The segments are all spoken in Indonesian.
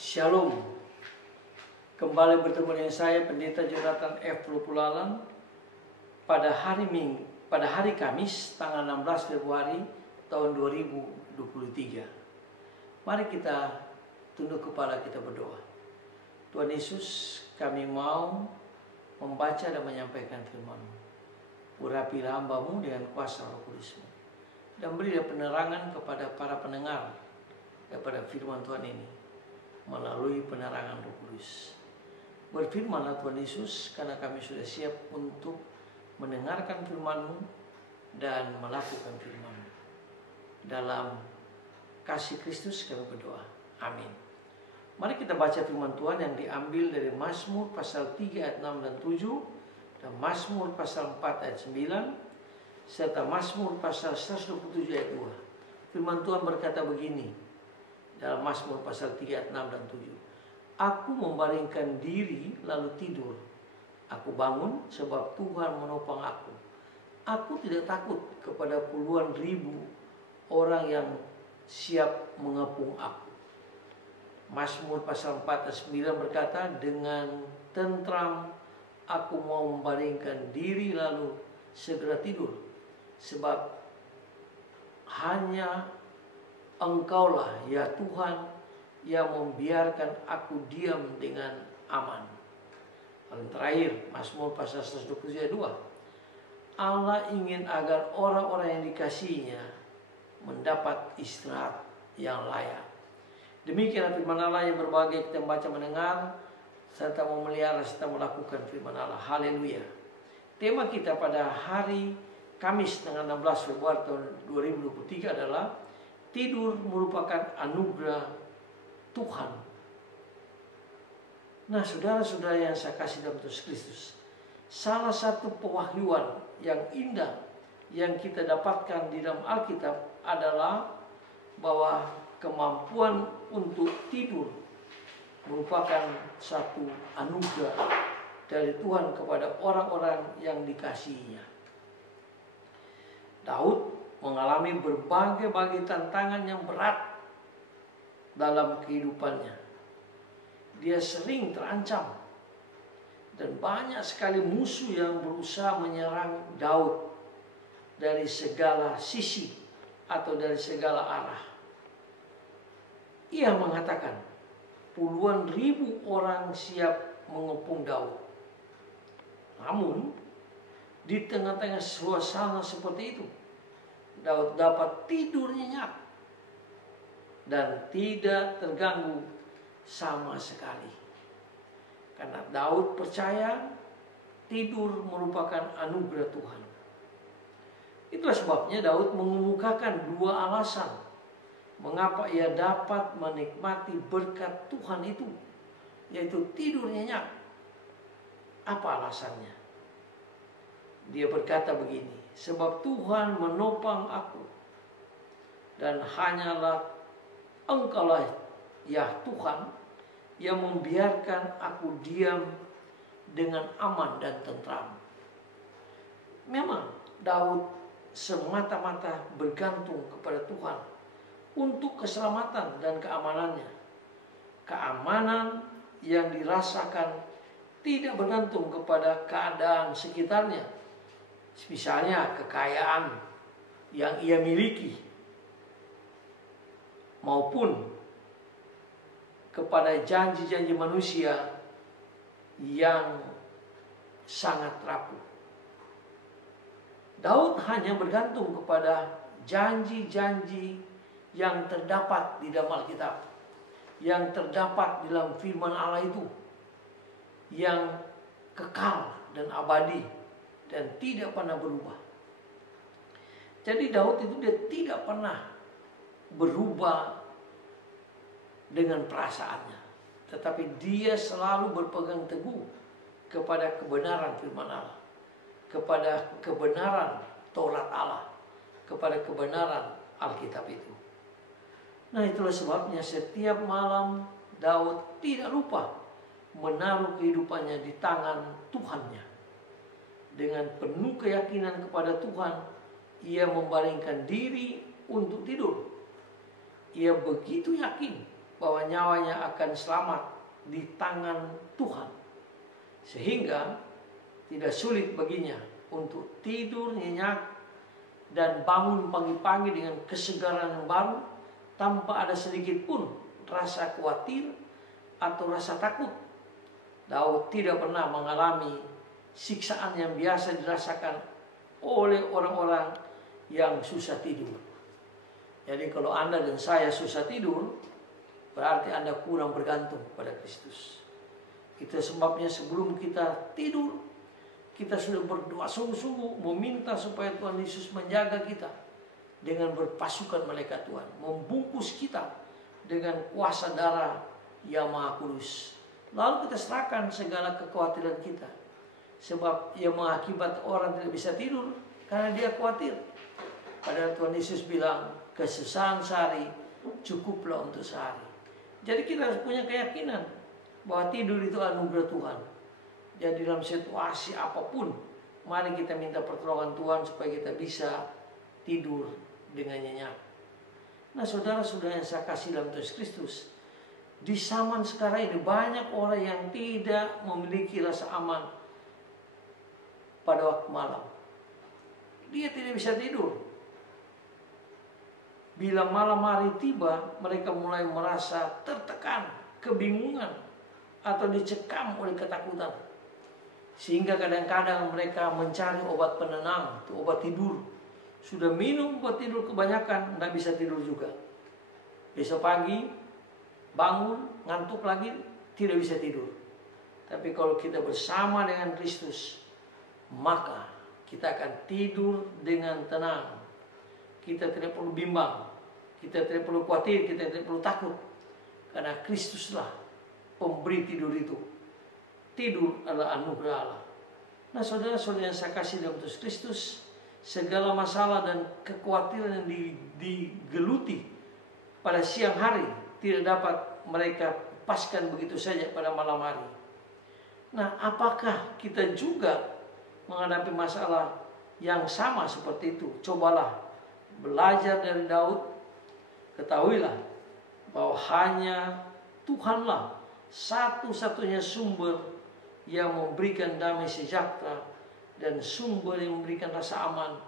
Shalom. Kembali bertemu dengan saya Pendeta Jonathan F. Lupulalan pada hari Kamis tanggal 16 Februari tahun 2023. Mari kita tunduk kepala, kita berdoa. Tuhan Yesus, kami mau membaca dan menyampaikan firman-Mu. Urapilah hamba-Mu dengan kuasa Roh Kudus-Mu, dan berilah penerangan kepada para pendengar daripada firman Tuhan ini melalui penerangan Roh Kudus. Berfirmanlah Tuhan Yesus, karena kami sudah siap untuk mendengarkan firman-Mu dan melakukan firman-Mu. Dalam kasih Kristus kami berdoa. Amin. Mari kita baca firman Tuhan yang diambil dari Mazmur pasal 3 ayat 6 dan 7, dan Mazmur pasal 4 ayat 9, serta Mazmur pasal 127 ayat 2. Firman Tuhan berkata begini dalam Mazmur pasal 3 ayat 6 dan 7. Aku membaringkan diri lalu tidur. Aku bangun sebab Tuhan menopang aku. Aku tidak takut kepada puluhan ribu orang yang siap mengepung aku. Mazmur pasal 4 ayat 9 berkata, dengan tentram aku mau membaringkan diri lalu segera tidur. Sebab hanya Engkaulah ya Tuhan yang membiarkan aku diam dengan aman. Paling terakhir, Mazmur pasal 127 ayat 2. Allah ingin agar orang-orang yang dikasihinya mendapat istirahat yang layak. Demikianlah firman Allah yang berbahagia kita membaca, mendengar, serta memelihara serta melakukan firman Allah. Haleluya. Tema kita pada hari Kamis tanggal 16 Februari tahun 2023 adalah tidur merupakan anugerah Tuhan. Nah, saudara-saudara yang saya kasih dalam Tuhan Kristus, salah satu pewahyuan yang indah yang kita dapatkan di dalam Alkitab adalah bahwa kemampuan untuk tidur merupakan satu anugerah dari Tuhan kepada orang-orang yang dikasihinya. Daud mengalami berbagai tantangan yang berat dalam kehidupannya. Dia sering terancam dan banyak sekali musuh yang berusaha menyerang Daud dari segala sisi atau dari segala arah. Ia mengatakan puluhan ribu orang siap mengepung Daud. Namun di tengah-tengah suasana seperti itu, Daud dapat tidur nyenyak dan tidak terganggu sama sekali. Karena Daud percaya tidur merupakan anugerah Tuhan. Itulah sebabnya Daud mengemukakan dua alasan mengapa ia dapat menikmati berkat Tuhan itu, yaitu tidur nyenyak. Apa alasannya? Dia berkata begini, sebab Tuhan menopang aku, dan hanyalah Engkaulah ya Tuhan yang membiarkan aku diam dengan aman dan tentram. Memang Daud semata-mata bergantung kepada Tuhan untuk keselamatan dan keamanannya. Keamanan yang dirasakan tidak bergantung kepada keadaan sekitarnya, misalnya kekayaan yang ia miliki, maupun kepada janji-janji manusia yang sangat rapuh. Daud hanya bergantung kepada janji-janji yang terdapat di dalam Alkitab, yang terdapat di dalam firman Allah itu, yang kekal dan abadi dan tidak pernah berubah. Jadi Daud itu dia tidak pernah berubah dengan perasaannya, tetapi dia selalu berpegang teguh kepada kebenaran firman Allah, kepada kebenaran Taurat Allah, kepada kebenaran Alkitab itu. Nah, itulah sebabnya setiap malam Daud tidak lupa menaruh kehidupannya di tangan Tuhannya. Dengan penuh keyakinan kepada Tuhan, ia membaringkan diri untuk tidur. Ia begitu yakin bahwa nyawanya akan selamat di tangan Tuhan. Sehingga tidak sulit baginya untuk tidur nyenyak dan bangun pagi-pagi dengan kesegaran yang baru tanpa ada sedikit pun rasa khawatir atau rasa takut. Daud tidak pernah mengalami siksaan yang biasa dirasakan oleh orang-orang yang susah tidur. Jadi kalau Anda dan saya susah tidur, berarti Anda kurang bergantung pada Kristus. Itu sebabnya sebelum kita tidur, kita sudah berdoa sungguh-sungguh meminta supaya Tuhan Yesus menjaga kita dengan berpasukan malaikat Tuhan, membungkus kita dengan kuasa darah yang Maha Kudus. Lalu kita serahkan segala kekhawatiran kita, sebab yang mengakibat orang tidak bisa tidur karena dia khawatir. Padahal Tuhan Yesus bilang, kesusahan sehari cukuplah untuk sehari. Jadi kita harus punya keyakinan bahwa tidur itu anugerah Tuhan. Jadi dalam situasi apapun, mari kita minta pertolongan Tuhan supaya kita bisa tidur dengan nyenyak. Nah, saudara-saudara yang saya kasih dalam Tuhan Kristus, di zaman sekarang ini banyak orang yang tidak memiliki rasa aman pada waktu malam. Dia tidak bisa tidur. Bila malam hari tiba, mereka mulai merasa tertekan, kebingungan, atau dicekam oleh ketakutan. Sehingga kadang-kadang mereka mencari obat penenang, obat tidur. Sudah minum obat tidur kebanyakan, tidak bisa tidur juga. Besok pagi, bangun, ngantuk lagi, tidak bisa tidur. Tapi kalau kita bersama dengan Kristus, maka kita akan tidur dengan tenang. Kita tidak perlu bimbang, kita tidak perlu khawatir, kita tidak perlu takut. Karena Kristuslah pemberi tidur itu. Tidur adalah anugerah Allah. Nah, saudara-saudara yang saya kasih dalam Tuhan Kristus, segala masalah dan kekhawatiran yang digeluti pada siang hari tidak dapat mereka lepaskan begitu saja pada malam hari. Nah, apakah kita juga menghadapi masalah yang sama seperti itu? Cobalah belajar dari Daud. Ketahuilah bahwa hanya Tuhanlah satu-satunya sumber yang memberikan damai sejahtera, dan sumber yang memberikan rasa aman,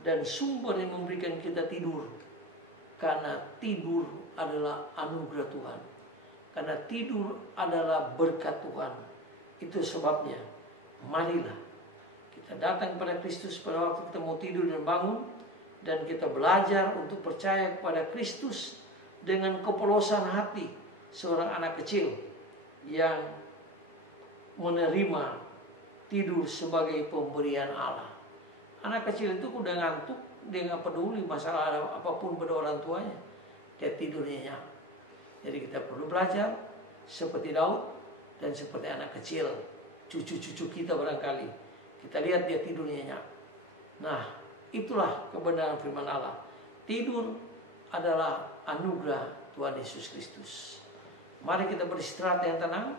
dan sumber yang memberikan kita tidur. Karena tidur adalah anugerah Tuhan. Karena tidur adalah berkat Tuhan. Itu sebabnya marilah kita datang kepada Kristus pada waktu kita mau tidur dan bangun, dan kita belajar untuk percaya kepada Kristus dengan kepolosan hati seorang anak kecil yang menerima tidur sebagai pemberian Allah. Anak kecil itu udah ngantuk, dia nggak peduli masalah apapun pada orang tuanya, dia tidur nyenyak. Jadi kita perlu belajar seperti Daud dan seperti anak kecil, cucu-cucu kita barangkali. Kita lihat dia tidur nyenyak. Nah, itulah kebenaran firman Allah. Tidur adalah anugerah Tuhan Yesus Kristus. Mari kita beristirahat yang tenang,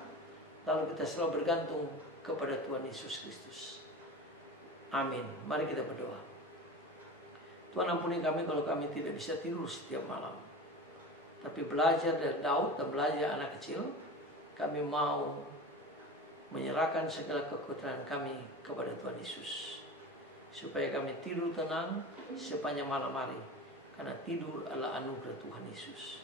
lalu kita selalu bergantung kepada Tuhan Yesus Kristus. Amin. Mari kita berdoa. Tuhan, ampuni kami kalau kami tidak bisa tidur setiap malam. Tapi belajar dari Daud dan belajar anak kecil, kami mau menyerahkan segala kekhawatiran kami kepada Tuhan Yesus, supaya kami tidur tenang sepanjang malam hari. Karena tidur adalah anugerah Tuhan Yesus.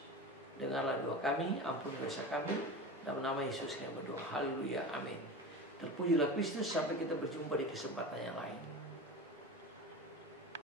Dengarlah doa kami, ampuni dosa kami, dalam nama Yesus kami berdoa. Haleluya, amin. Terpujilah Kristus, sampai kita berjumpa di kesempatan yang lain.